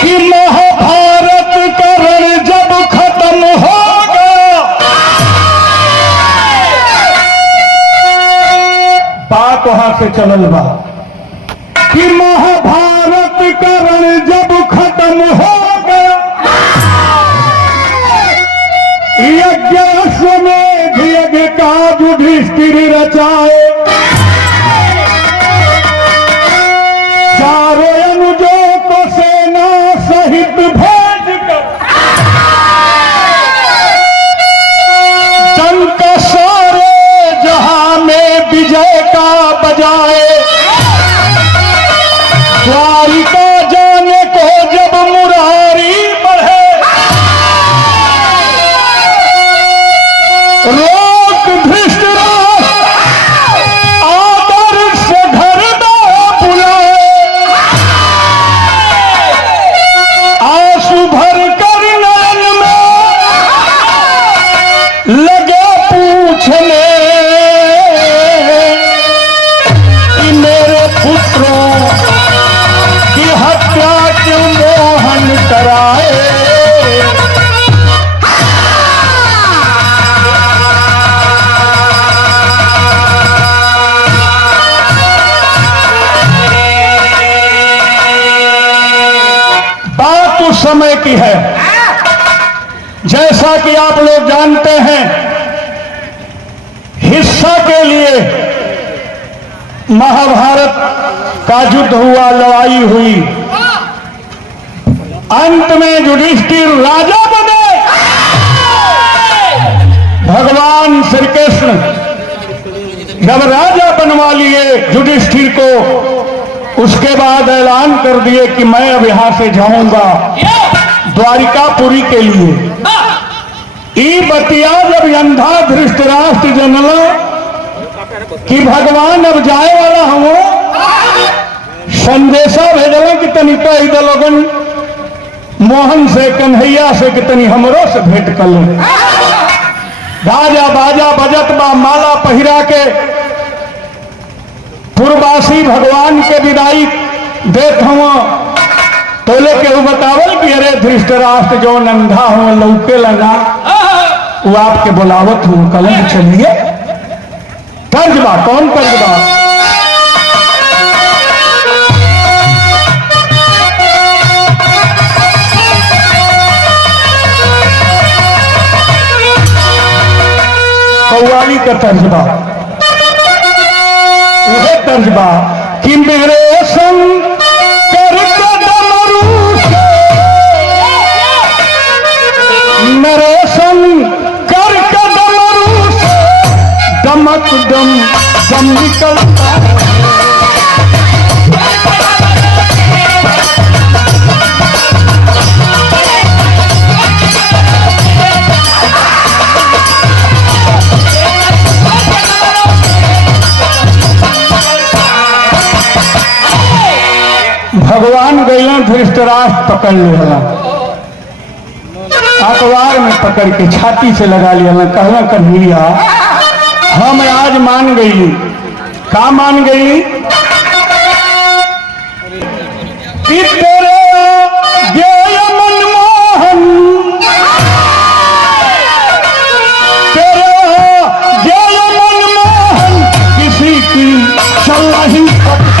कि महाभारत का रण जब खत्म होगा, बात वहां से चलल बा कि महाभारत का रण जब खत्म होगा, यज्ञाश्वमेध यज्ञ का युधिष्ठिर रचाए, चारों अनुजों को सेना सहित भेज कर डंका सारे जहां में विजय का बजाए, द्वारिका जाने को जब मुरारी बढ़े, रोक धृष्टराष्ट्र आदर से घर में बुलाए, आंसू भर कर नयन में लगे पूछने कि मेरे पुत्रों की हत्या क्यों मोहन कराए। बात उस समय की है, जैसा कि आप लोग जानते हैं, हिस्सा के लिए महाभारत का युद्ध हुआ, लड़ाई हुई, अंत में युधिष्ठिर राजा बने। भगवान श्री कृष्ण जब राजा बनवा लिए युधिष्ठिर को, उसके बाद ऐलान कर दिए कि मैं अब यहां से जाऊंगा द्वारिकापुरी के लिए। ई बतिया जब अंधा धृष्टराष्ट्र जनला कि भगवान अब जाए वाला हो, संदेशा भेजला कि तनी कह दलोगन मोहन से, कन्हैया से कि तनी हमरो से भेंट कर लो। राजा बाजा बजत बा, माला पहिरा के पूर्वासी भगवान के विदाई देख हुआ, तो लेके वो बतावल कि अरे धृष्टराष्ट्र जो नंधा हो लौके लगा, वो आपके बुलावत हूं, कलम चलिए। तर्जबा कौन तर्जबा? कव्वाली का तर्जबा, वह तर्जबा कि मेरे संग कर डमरू से, मेरे संग कर डमरू से दमक दम दम निकलता है। भगवान गैला धृष्टराष्ट्र पकड़ लेला, अखबार में पकड़ के छाती से लगा लिया, कहला कन्हैया हम आज मान गई। का मान गई? कि तेरे गेय मनमोहन, तेरे गेय मनमोहन किसी की चल नहीं सकती।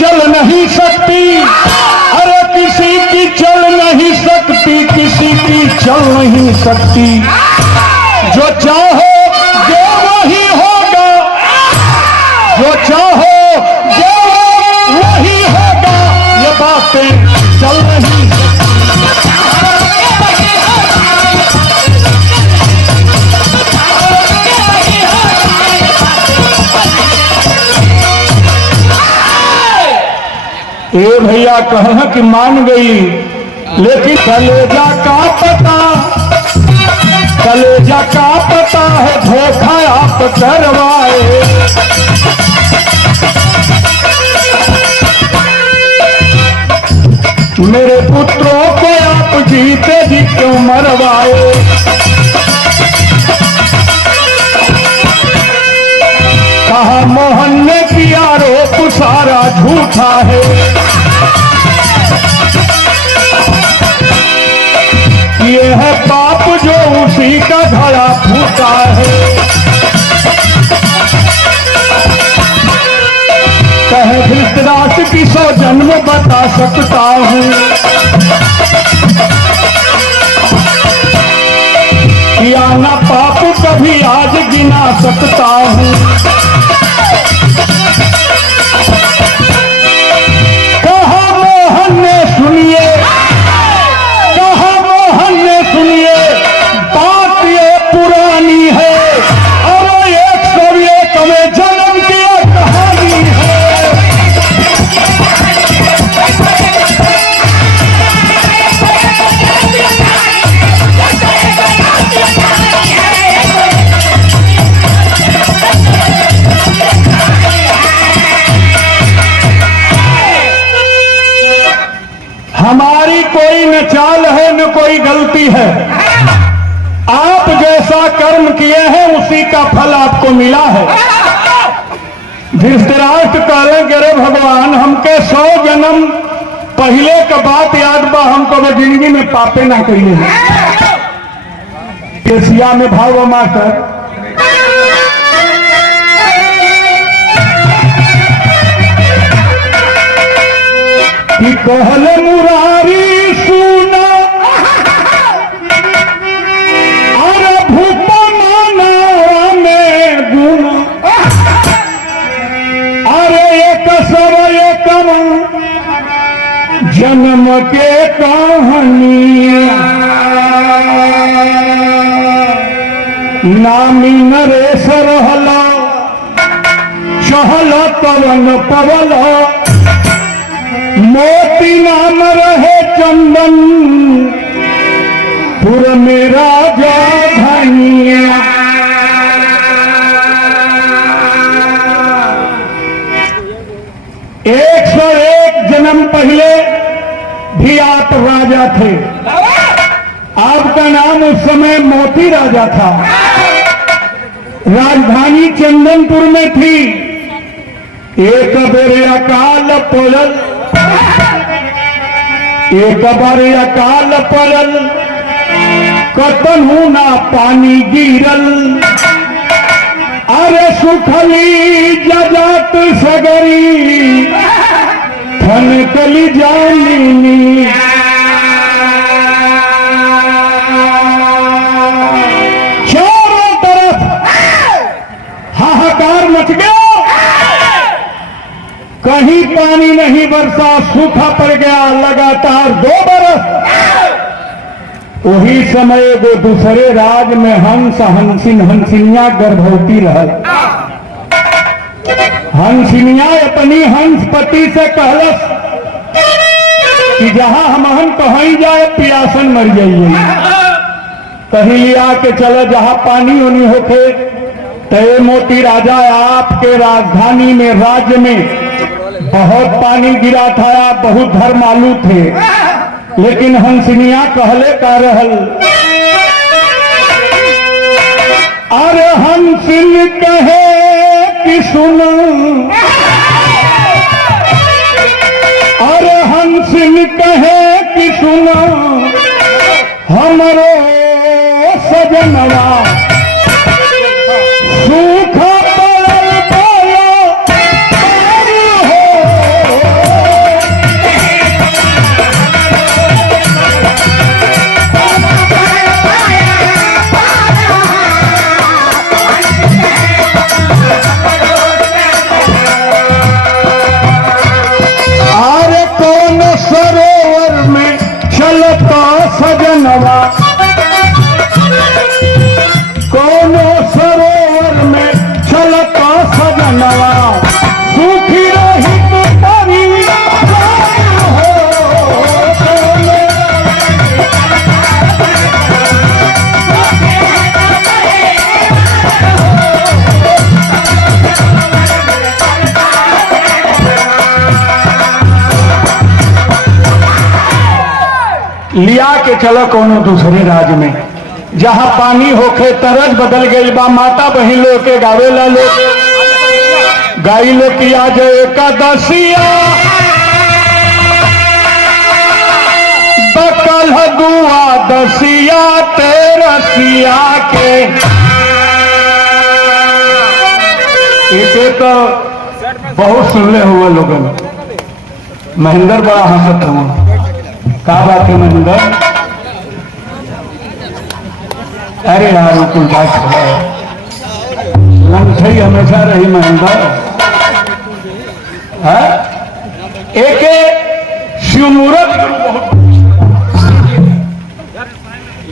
चल नहीं सकती, अरे किसी की चल नहीं सकती, किसी की चल नहीं सकती। जो चाहो जो वही होगा, जो चाहो जो वही होगा, ये बातें चल नहीं सकती। ए भैया कहना कि मान गई, लेकिन कलेजा का पता, कलेजा का पता है धोखा आप करवाए। मेरे पुत्रों को आप जीते जी क्यों मरवाए? कहा मोहन ने किया आरोप सारा झूठा है। ये है पाप जो उसी का धड़ा फूटा है। कहे धृतराष्ट्र की 100 जन्म बता सकता हूँ, किया ना पाप कभी आज गिना सकता हूँ। कहा मोहन ने सुनिए, कहा मोहन ने सुनिए, बात ये पुरानी है और 101वें जन्म की कहानी है। हमारी कोई न चाल है न कोई गलती है। आप जैसा कर्म किए हैं उसी का फल आपको मिला है। धृतराष्ट्र कहे रे भगवान, हमके 100 जन्म पहले का बात याद बा, हमको वो जिंदगी में पापे ना करिए। केसिया में भाव मास्टर कि कहल मुरारी सुना और भूप माना में गुण, अरे एक सब एक जन्म के कहानी, नामी नरेश रहला चहल तवन पवल, मोती नाम रहे चंदन पुर में राजा धनिया। एक 101 जन्म पहले भी आप राजा थे। आपका नाम उस समय मोती राजा था। राजधानी चंदनपुर में थी। एक बेरे अकाल पड़ल, एक बार अकाल पड़ल, कतहु ना पानी गिरल, अरे सुखली जजात सगरी फनकली जामिनी। चारों तरफ हाहाकार मच गया। कहीं पानी नहीं बरसा, सूखा पड़ गया लगातार 2 बरस। वही समय वो दूसरे राज में हंस हंसिन हंसिनिया गर्भवती रह। हंसिनिया अपनी हंसपति से कहलस कि जहां हमहन कहीं जाए पियासन मर जाइए, कहीं लिया के चले जहां पानी होनी होके। तय मोती राजा आपके राजधानी में राज्य में बहुत पानी गिरा था, आप बहुत धर्मालु थे, लेकिन हंसिनिया कहले का रहल। अरे हंसिन कहे कि सुनो, अरे हंसिन कहे कि सुनो, हमरो सजनवा सूखा पड़ल बोलो हो। अरे कौन सरोवर में चलता सजनवा, कौन सरोवर में चलता सजनवा, सूखी रही तो परी हो। लिया के चलो कोनो दूसरे राज्य में, जहां पानी होखे तरज बदल गई बा। माता बहिन लोग के गावेला लोग गाई लो कि आज एकादशिया बकल दुआ दसिया तेरसिया के। एक तो बहुत सुनले हुए लोगन। महेंद्र बड़ा हंसत हुआ, का बात है महेंद्र? अरे यार कुल बात लंघई हमेशा रही महेंद्र। एक शिवमूर्त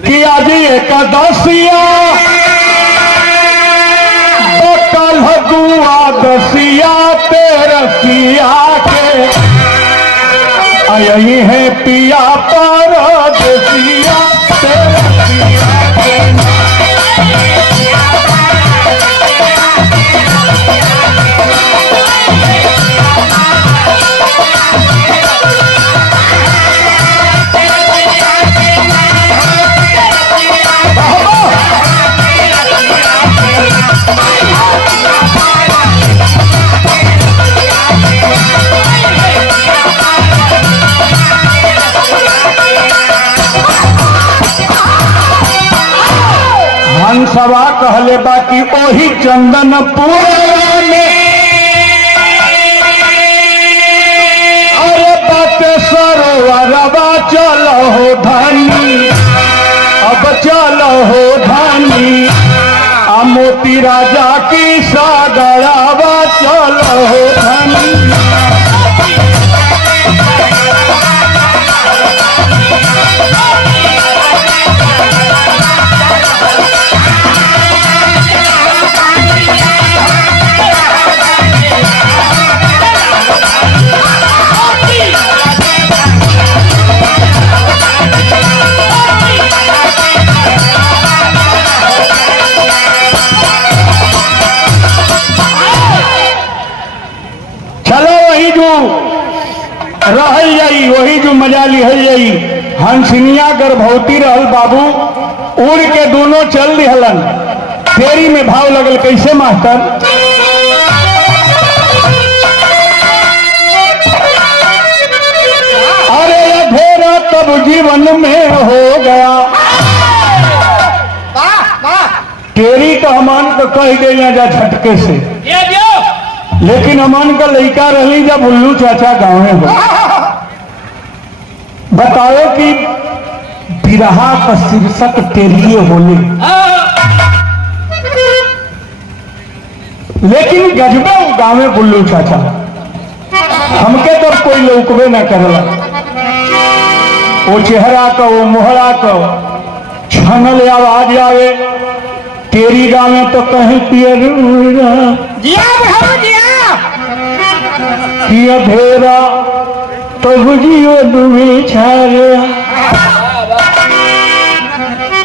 कि आज एकादशिया कल दुआ दसिया तेरसिया के। यही है पिया परदेसिया तेरसिया के। हंसवा कहले बाकी ओही चंदनपुर में। अरे बाते सरोवरवा चलो हो धनी, अब चलो हो धनी। मोती राजा की सागरावा चलो हो धनी। रहल जाई वही जो मजा लिहल जाई। हंसनिया गर्भवती रहल बाबू, उड़ के दोनों चल दिहलन। फेरी में भाव लगल कैसे मास्टर? अरे अंधेरा तब जीवन में हो गया। तेरी तो अमान को कह दिया जा झटके से, लेकिन अमन का लड़का रही जब उल्लू चाचा गाँव में हो। बताओ कि बिरहा का शीर्षक तेलिए होले, लेकिन गजबे गाँव में बुल्लू चाचा हमके तो कोई लौकबे न करला। वो चेहरा का वो मोहरा का छनल आवाज आवे। तेरी गाँव में तो कहीं पियर अधेरा तो बुझियो डूबी छाया।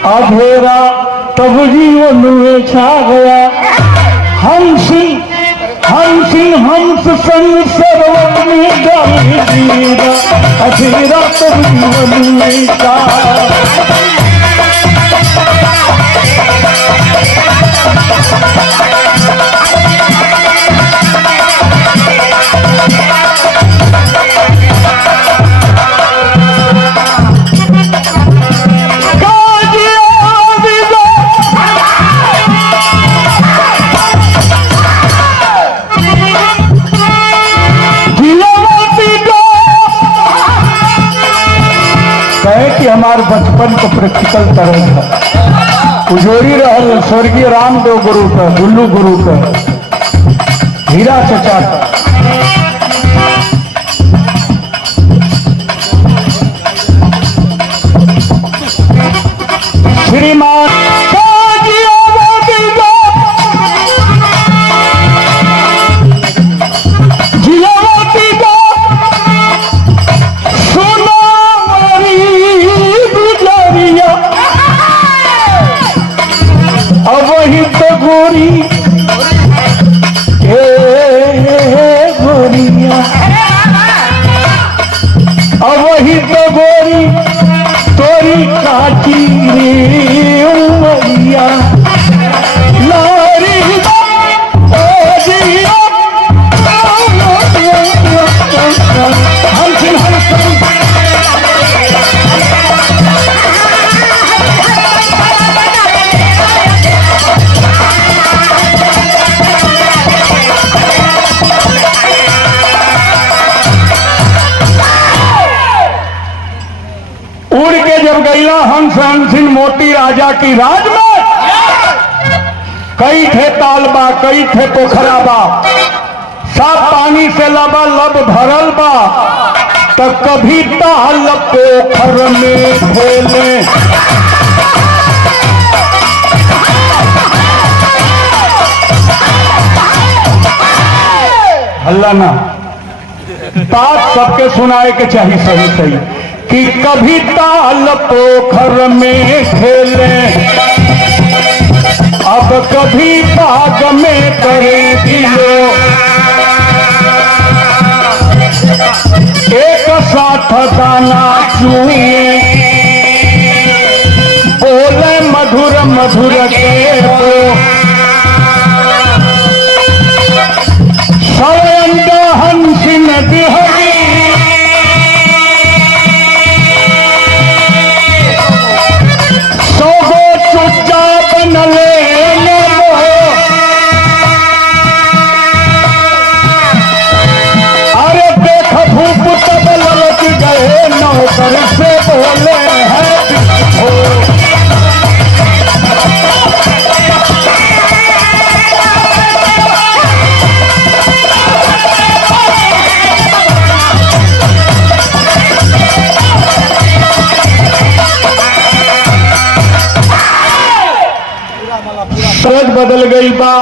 अधेरा तो बुझियो डूबे छा गया। हंस संग सरवन में डाली दीरा। अधेरा तो बुझियो डूबे छा। कि हमारे बचपन को प्रैक्टिकल तरह था। उजोड़ी रहल स्वर्गीय रामदेव गुरु का, गुल्लू गुरु का, हीरा चचा का। श्रीमान हंस हंसिन मोती राजा की राज में कई थे तालबा कई थे पोखरा बा, सब पानी से लबालब भरल बा, तो कभी ताल पोखर में खेले। हल्ला ना, बात सबके सुनाए के चाहिए सही सही कि कभी ताल पोखर में खेले, अब कभी बाग में करे दिलो, एक साथ दाना चूए, बोले मधुर मधुर के हो, सवयंड हंसिन बिहरी, सोगो चुच्चा बनले गए नौकर से बोले हैं सोच बदल गई बा।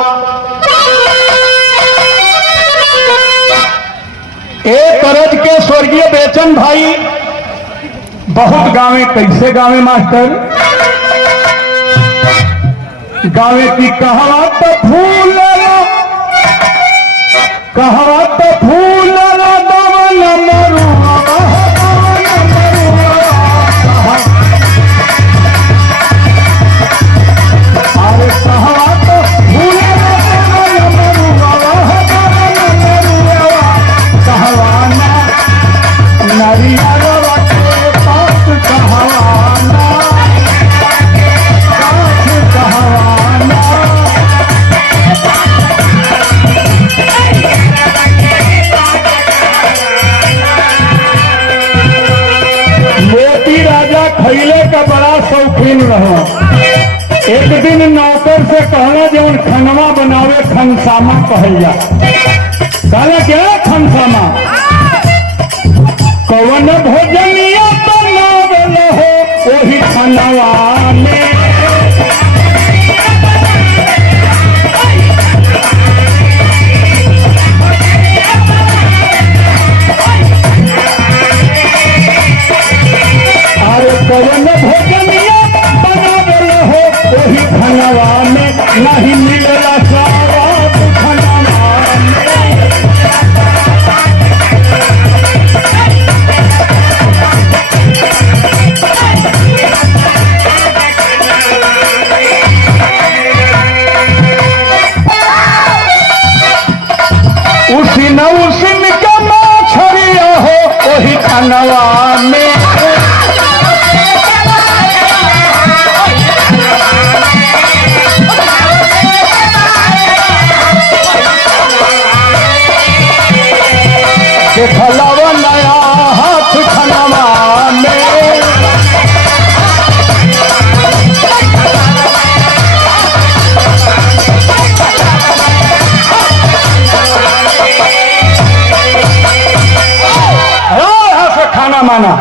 एक तरज के स्वर्गीय बेचन भाई बहुत गावे, कैसे गावे मास्टर? गावे की कहावत फूल कहावत फूल दमन मरुआ, अरे कहावत फूल नरियर के पास कहवाना, पास कहवाना, मोती राजा खैले का बड़ा शौकीन रहा। एक दिन नौकर से कहना जब खनवा बनावे खनसामा कहला, कहला क्या खनसामा? कौन भोजनिया बनावल हो वही खनवा में, अरे कौन भोजनिया बनावल हो वही खनवा में, नहीं मिलला स्वाद खनवा में। उसिन के मछरिया हो वही खनवा में, देखलवा नया हाथ खनवा में, खाना माना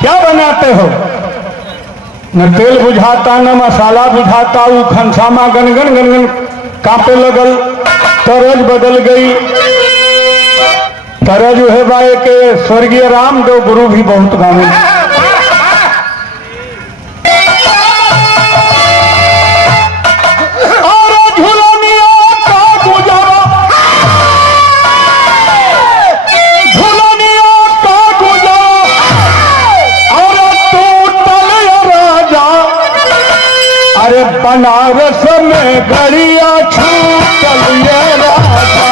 क्या बनाते हो? न तेल बुझाता न मसाला बुझाता, वो खनसामा गनगन गनगन कांपे लगल। तरज बदल गई। तरज है बाए के स्वर्गीय रामदेव गुरु भी बहुत गावे। बनारस में गड़िया छूटल ये राजा,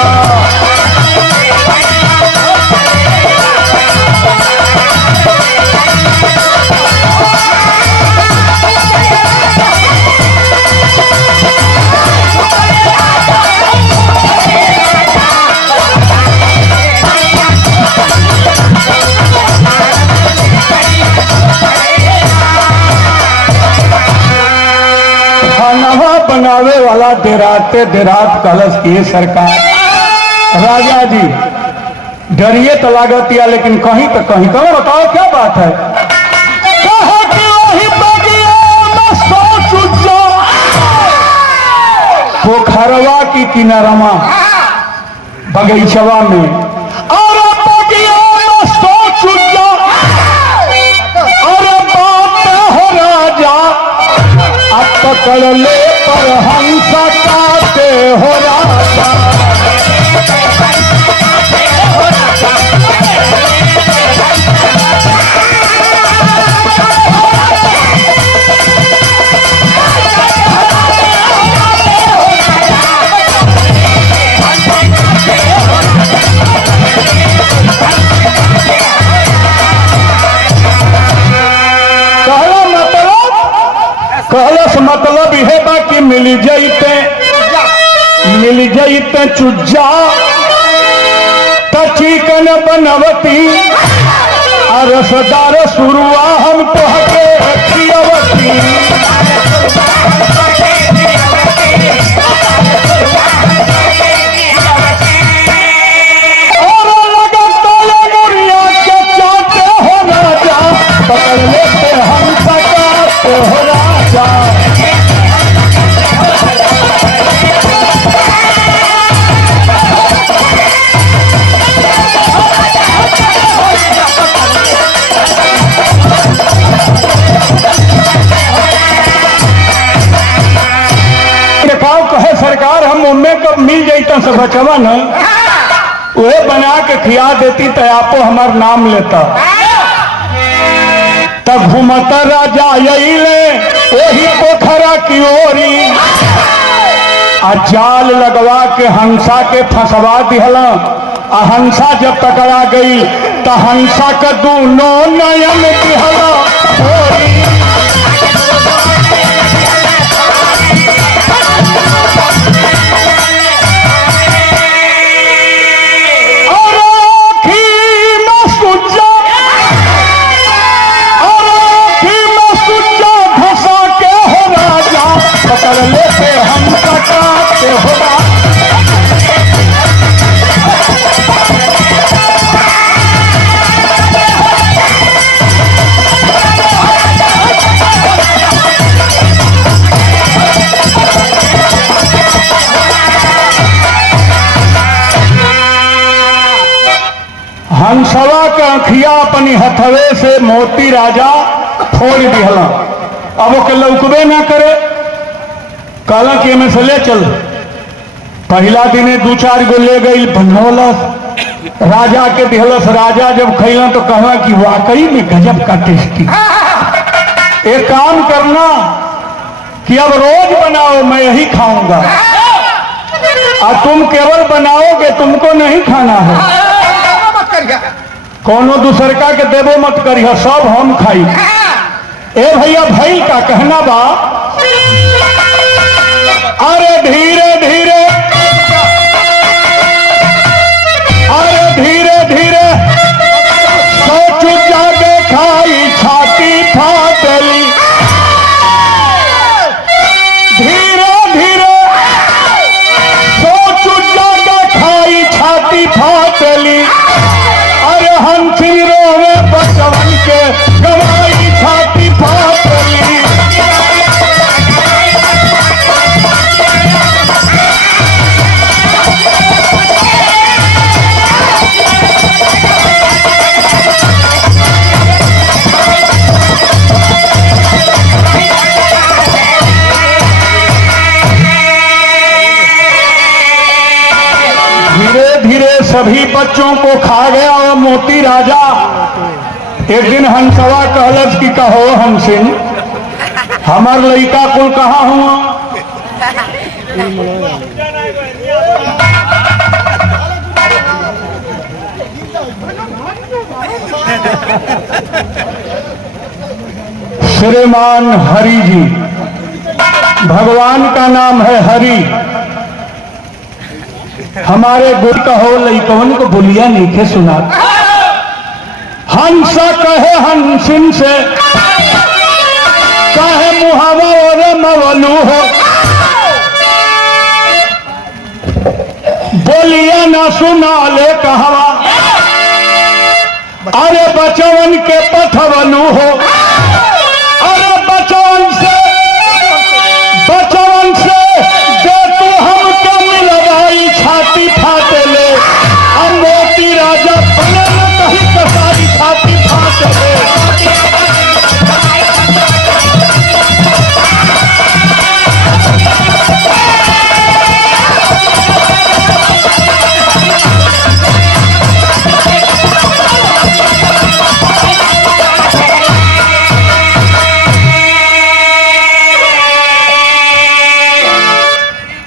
बुलावे वाला डेराते डेरात कहलस की सरकार राजा जी डरिए तो लागत या लेकिन कहीं तो कहीं कहो बताओ क्या बात है। कहा कि वही पोखरवा की किनारमा बगीचवा में और राजा अब पकड़ ले पर हंस काटे हो राजा। कहलस मतलब यह बा कि मिल जाइते चुज्जा त चिकन बनवती आ रसदार सुरुआ हम तोहके खियवती। और लगता मुरिया के चाहते हो राजा पकड़ लेते हम सकाते हो राजा। कहे सरकार हम उम्मे कब मिल जाता सब बचवा न वह बना के खिया देती तो आपो हमार नाम लेता। तब घूमता राजा यही ले वही पोखरा की ओरी आ जाल लगवा के हंसा के फंसवा दिहला। आ हंसा जब पकड़ा गई तो हंसा का दोनों नयन दिहला ओरी। पकड़ लेते हम सकाते हो राजा। हंसवा के आँखिया अपनी हथवे से मोती राजा फोड़ दिहला। अब वो के लौकबे ना करे कहला कि में से ले चल। पहला दिने दो चार गो ले गई बनौलस राजा के दिहलस। राजा जब खैला तो कहला कि वाकई में गजब का टेस्टी। एक काम करना कि अब रोज बनाओ मैं यही खाऊंगा और तुम केवल बनाओगे तुमको नहीं खाना है। कोनो दूसरका के देवो मत करिए सब हम खाई। ए भैया भाई का कहना बा अरे धीरे धीरे सोच जागे खाई छाती फाटली। धीरे धीरे सोच जागे खाई छाती फाटली। अरे हंसी रोवे बचवन के गवाई छाती फाटली। सभी बच्चों को खा गया और मोती राजा। एक दिन हंसवा कहलस कि कहो हंसिन हमार लड़का कुल कहाँ हुआ। श्रीमान हरि जी भगवान का नाम है हरि। हमारे गुरु कहो लइकवन को बोलिया नहीं थे सुना। हंसा कहे हंसिन से कहे मुहावा और मवलू हो बोलिया ना सुना ले कहवा, अरे बचवन के पथवनु हो, अरे बचवन से दे तू हमके मिलवाई, छाती फाटे ले हम मोती राजा बने न कहीं कसाई, छाती फाटे ले।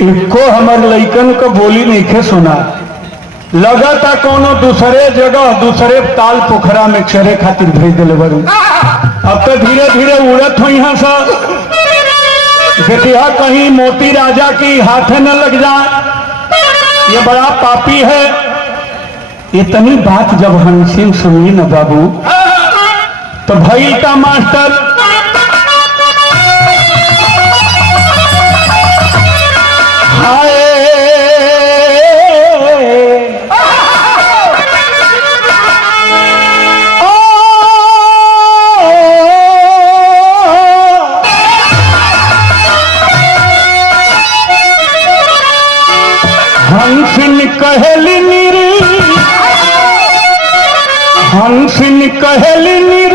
इनको हमर लइकन को बोली नहीं खे सुना, लगा था कोनो दूसरे जगह दूसरे ताल पोखरा में चरे खातिर भेज दिले बरू। अब तो धीरे धीरे उड़त हो यहाँ से, देखिए कहीं मोती राजा की हाथे न लग जाए, ये बड़ा पापी है। इतनी बात जब हंसिन सुनी न बाबू, तो भाई का मास्टर हंसिन कहली नीर,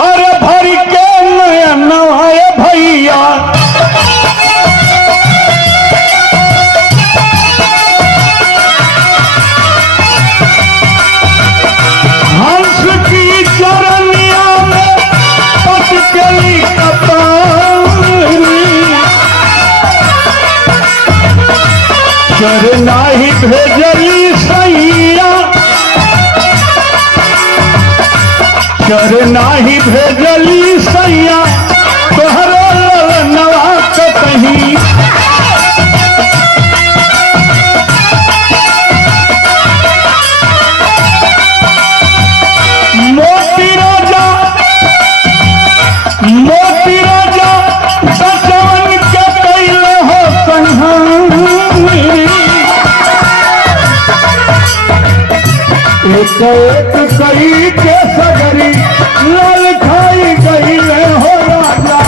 अरे भर के नया नवाए भैया, हंस की चरनिया में पटकली कपारी, चरना ही भेजली सैया, चरना ही भेजली सैया, तोहरो ललनवा कहीं। मोती राजा बचवन के कैले हो संहारी, एक एक कई के सगरी लाल खाई गई हो राजा।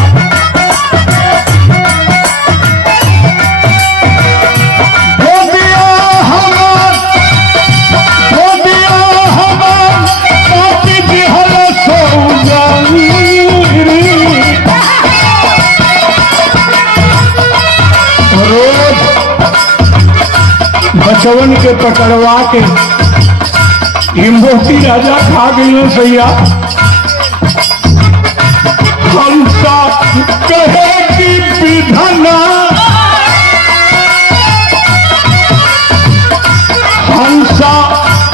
हमार पापी बिहल सौजानी, रोज बचवन के पकड़वा के ये मोती राजा खा गई सैया। हंसा कहे कि विधना, हंसा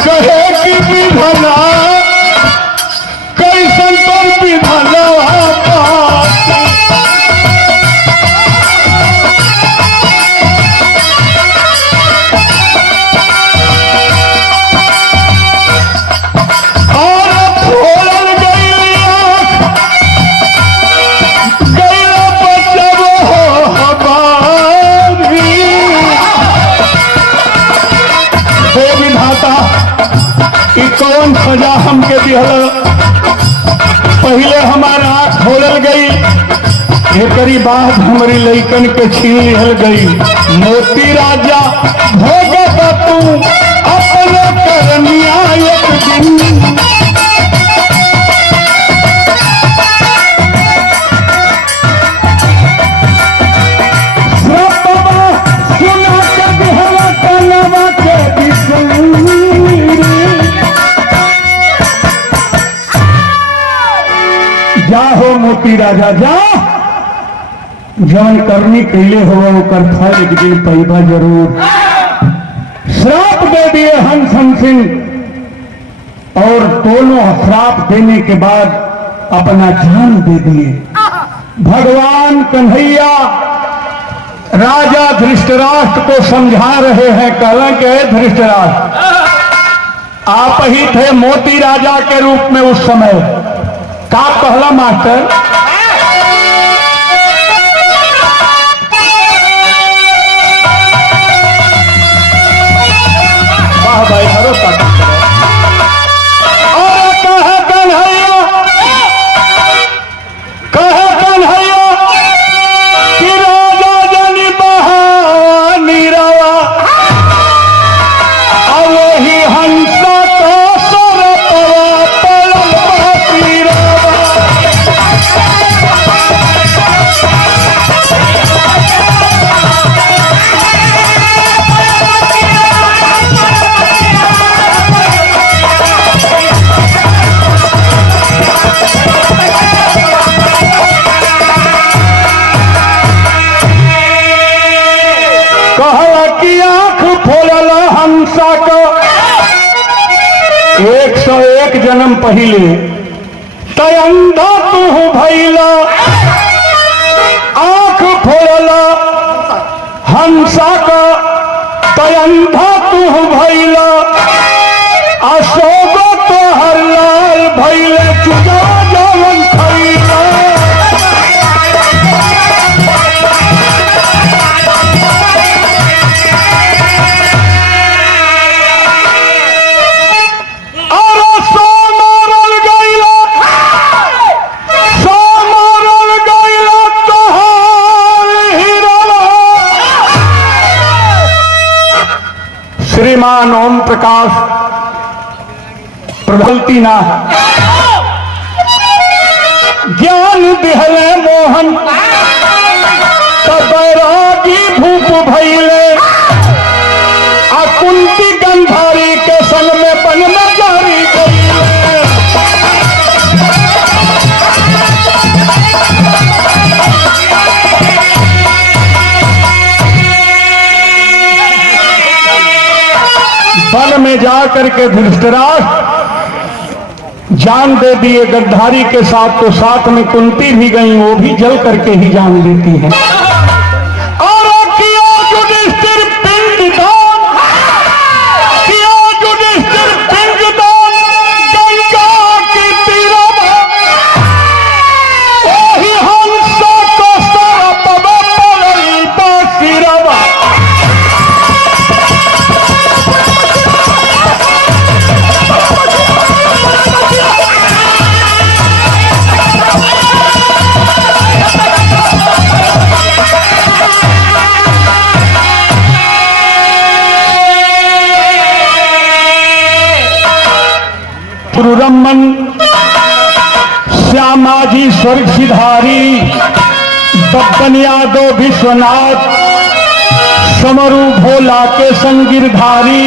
कहे कि विधना, कैसन तो विधना कौन सजा हमके दिहल। पहले हमारा आँख खोलल गई, एकरी बाद हमारी लइकन के छीन लिहल गई। मोती राजा भोगत तू अपने करनिया एक दिन, सुना के दिहल कनवा के जा हो मोती राजा जा, जवन करनी कैले हो कर फल एक दिन पैबा जरूर। श्राप दे दिए हंसिन, और दोनों श्राप देने के बाद अपना जान दे दिए। भगवान कन्हैया राजा धृष्टराष्ट्र को समझा रहे हैं, कहला के धृष्टराष्ट्र आप ही थे मोती राजा के रूप में उस समय। का पहला मास्टर की आंख फोड़ल हंसा का 101 जन्म पहले तय अंधा तू भैला आंख फोड़ल हंसा का तय अंधा तू भैला अशोक तो हर लाल भैले चुजा जवन खैला श्रीमान ओम प्रकाश प्रबलती ना ज्ञान दिहले मोहन बैरागी भूप भैले अकुंती गंधारी के संग में बन में जारी वन में जाकर के धृतराष्ट्र जान दे दिए गद्दारी के साथ, तो साथ में कुंती भी गई, वो भी जल करके ही जान देती है। और किया युधिष्ठिर पिंडदान, किया युधिष्ठिर पिंडदान गंगा की तीरमा, वही हंस को सरप बपलई बसिरवा। रमन श्यामाजी स्वर्ग सिधारी बब्बन यादव विश्वनाथ समरू भोला के संगिरधारी